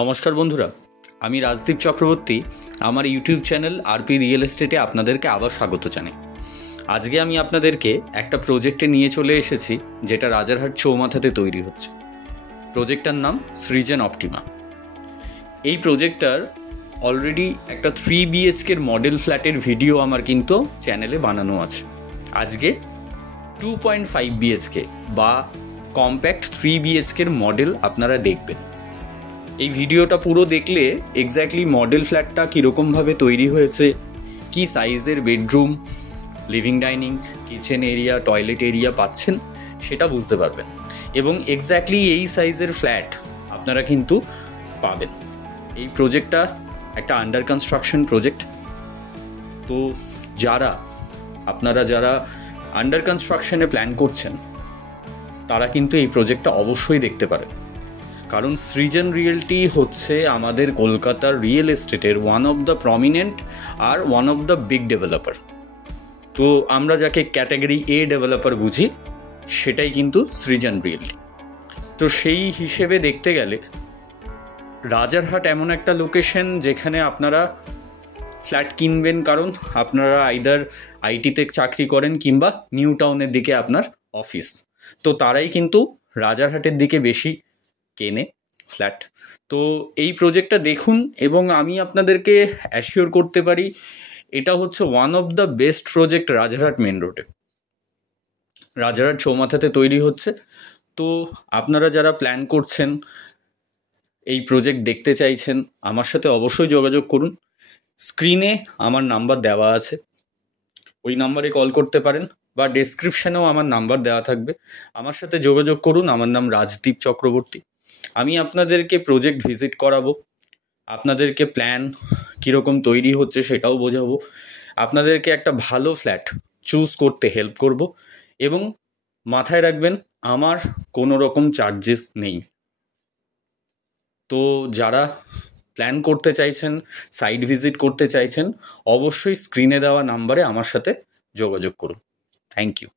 নমস্কার বন্ধুরা, আমি রাজদীপ চক্রবর্তী আমার ইউটিউব চ্যানেল আরপি রিয়েল এস্টেটে আপনাদেরকে আবার স্বাগত জানাই। আজকে আমি আপনাদেরকে একটা প্রজেক্টে নিয়ে চলে এসেছি, যেটা রাজারহাট চৌমাথাতে তৈরি হচ্ছে। প্রজেক্টটার নাম সৃজন অপটিমা। এই প্রজেক্টটার অলরেডি একটা 3 BHKর মডেল ফ্ল্যাটের ভিডিও আমার কিন্তু চ্যানেলে বানানো আছে। আজকে 2.5 BHK বা কম্প্যাক্ট 3 BHKর মডেল আপনারা দেখবেন। এই ভিডিওটা পুরো দেখলে এক্স্যাক্টলি মডেল ফ্ল্যাটটা কীরকমভাবে তৈরি হয়েছে, কি সাইজের bedroom, living dining, kitchen area, toilet area পাচ্ছেন সেটা বুঝতে পারবেন, এবং এক্স্যাক্টলি এই সাইজের ফ্ল্যাট আপনারা কিন্তু পাবেন। এই প্রজেক্টটা একটা আন্ডার কনস্ট্রাকশন প্রজেক্ট। তো আপনারা যারা আন্ডার কনস্ট্রাকশনে প্ল্যান করছেন তারা কিন্তু এই প্রজেক্টটা অবশ্যই দেখতে পারেন, কারণ সৃজন রিয়েলটি হচ্ছে আমাদের কলকাতার রিয়েল এস্টেটের ওয়ান অফ দ্য প্রমিনেন্ট আর one of the big developer. তো আমরা যাকে ক্যাটাগরি এ ডেভেলপার বুঝি, সেটাই কিন্তু সৃজন রিয়েলটি। তো সেই হিসেবে দেখতে গেলে রাজারহাট এমন একটা লোকেশন যেখানে আপনারা ফ্ল্যাট কিনবেন, কারণ আপনারা আইদার আইটিতে চাকরি করেন কিংবা নিউ টাউনের দিকে আপনার অফিস, তো তারাই কিন্তু রাজারহাটের দিকে বেশি কেনে ফ্ল্যাট। তো এই প্রজেক্টটা দেখুন, এবং আমি আপনাদেরকে অ্যাসিওর করতে পারি এটা হচ্ছে one of the best project Rajarhat main রোডে। রাজারহাট চৌমাথাতে তৈরি হচ্ছে। তো আপনারা যারা প্ল্যান করছেন, এই প্রজেক্ট দেখতে চাইছেন, আমার সাথে অবশ্যই যোগাযোগ করুন। স্ক্রিনে আমার নাম্বার দেওয়া আছে, ওই নাম্বারে কল করতে পারেন, বা ডেসক্রিপশানেও আমার নাম্বার দেওয়া থাকবে। আমার সাথে যোগাযোগ করুন। আমার নাম রাজদীপ চক্রবর্তী। আমি আপনাদেরকে প্রজেক্ট ভিজিট করাবো, আপনাদেরকে প্ল্যান কীরকম তৈরি হচ্ছে সেটাও বোঝাবো, আপনাদেরকে একটা ভালো ফ্ল্যাট চুজ করতে হেল্প করব। এবং মাথায় রাখবেন, আমার কোনো রকম চার্জেস নেই। তো যারা প্ল্যান করতে চাইছেন, সাইট ভিজিট করতে চাইছেন, অবশ্যই স্ক্রিনে দেওয়া নাম্বারে আমার সাথে যোগাযোগ করুন। Thank you.